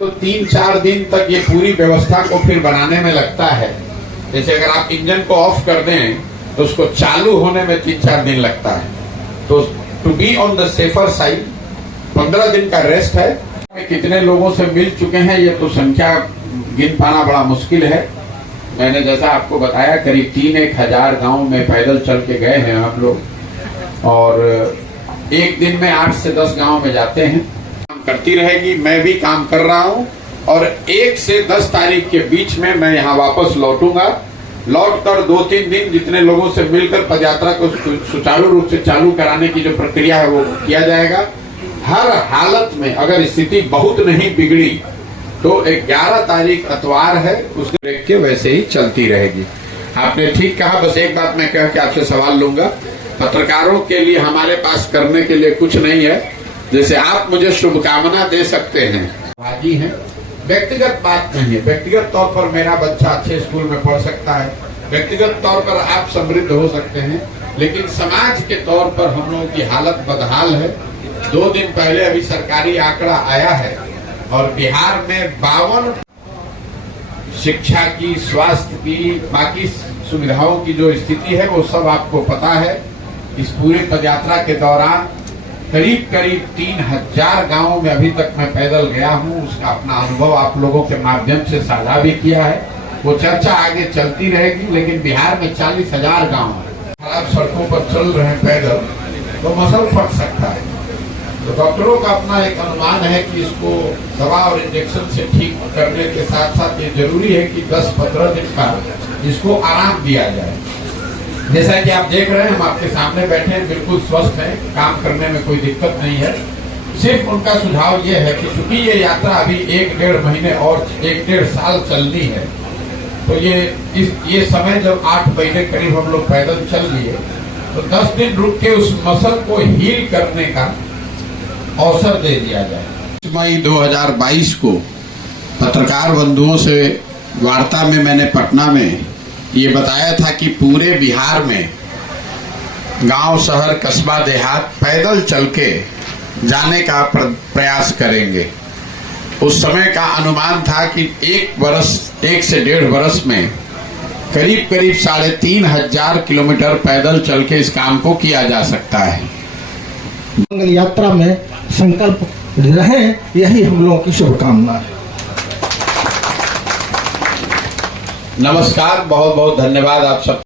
तो 3-4 दिन तक ये पूरी व्यवस्था को फिर बनाने में लगता है। जैसे अगर आप इंजन को ऑफ कर दें तो उसको चालू होने में 3-4 दिन लगता है। तो to be on the safer side 15 दिन का रेस्ट है। कितने लोगों से मिल चुके हैं ये तो संख्या गिन पाना बड़ा मुश्किल है। मैंने जैसा आपको बताया करीब 3-1 हजार गाँव में पैदल चल के गए हैं हम लोग, और एक दिन में 8 से 10 गाँव में जाते हैं। काम करती रहेगी, मैं भी काम कर रहा हूँ, और 1 से 10 तारीख के बीच में मैं यहाँ वापस लौटूंगा। लौट कर 2-3 दिन जितने लोगों से मिलकर पदयात्रा को सुचारू रूप से चालू कराने की जो प्रक्रिया है वो किया जाएगा। हर हालत में अगर स्थिति बहुत नहीं बिगड़ी तो 11 तारीख इतवार है, उसको देख के वैसे ही चलती रहेगी। आपने ठीक कहा। बस एक बात मैं कह के आपसे सवाल लूंगा। पत्रकारों के लिए हमारे पास करने के लिए कुछ नहीं है। जैसे आप मुझे शुभकामना दे सकते हैं, बाजी है, व्यक्तिगत बात नहीं है। व्यक्तिगत तौर पर मेरा बच्चा अच्छे स्कूल में पढ़ सकता है, व्यक्तिगत तौर पर आप समृद्ध हो सकते हैं, लेकिन समाज के तौर पर हम लोगों की हालत बदहाल है। 2 दिन पहले अभी सरकारी आंकड़ा आया है और बिहार में 52 शिक्षा की, स्वास्थ्य की, बाकी सुविधाओं की जो स्थिति है वो सब आपको पता है। इस पूरे पदयात्रा के दौरान करीब 3000 गांवों में अभी तक मैं पैदल गया हूं। उसका अपना अनुभव आप लोगों के माध्यम से साझा भी किया है। वो चर्चा आगे चलती रहेगी। लेकिन बिहार में 40,000 गांव है, खराब सड़कों पर चल रहे हैं पैदल, तो मसल फट सकता है। तो डॉक्टरों का अपना एक अनुमान है कि इसको दवा और इंजेक्शन से ठीक करने के साथ साथ ये जरूरी है कि 10-15 दिन का इसको आराम दिया जाए। जैसा कि आप देख रहे हैं, हम आपके सामने बैठे हैं, बिल्कुल स्वस्थ हैं, काम करने में कोई दिक्कत नहीं है। सिर्फ उनका सुझाव ये है कि चूंकि ये यात्रा अभी 1-1.5 महीने और 1-1.5 साल चलनी है, तो ये समय जब 8 महीने करीब हम लोग पैदल चल लिए, तो 10 दिन रुक के उस मसल को हील करने का अवसर दे दिया जाए। मई 2022 को पत्रकार बंधुओं से वार्ता में मैंने पटना में ये बताया था कि पूरे बिहार में गांव, शहर, कस्बा, देहात पैदल चल के जाने का प्रयास करेंगे। उस समय का अनुमान था कि 1 से 1.5 वर्ष में करीब 3,500 किलोमीटर पैदल चल के इस काम को किया जा सकता है। मंगल यात्रा में संकल्प रहे, यही हम लोगों की शुभकामना है। नमस्कार, बहुत बहुत धन्यवाद आप सब।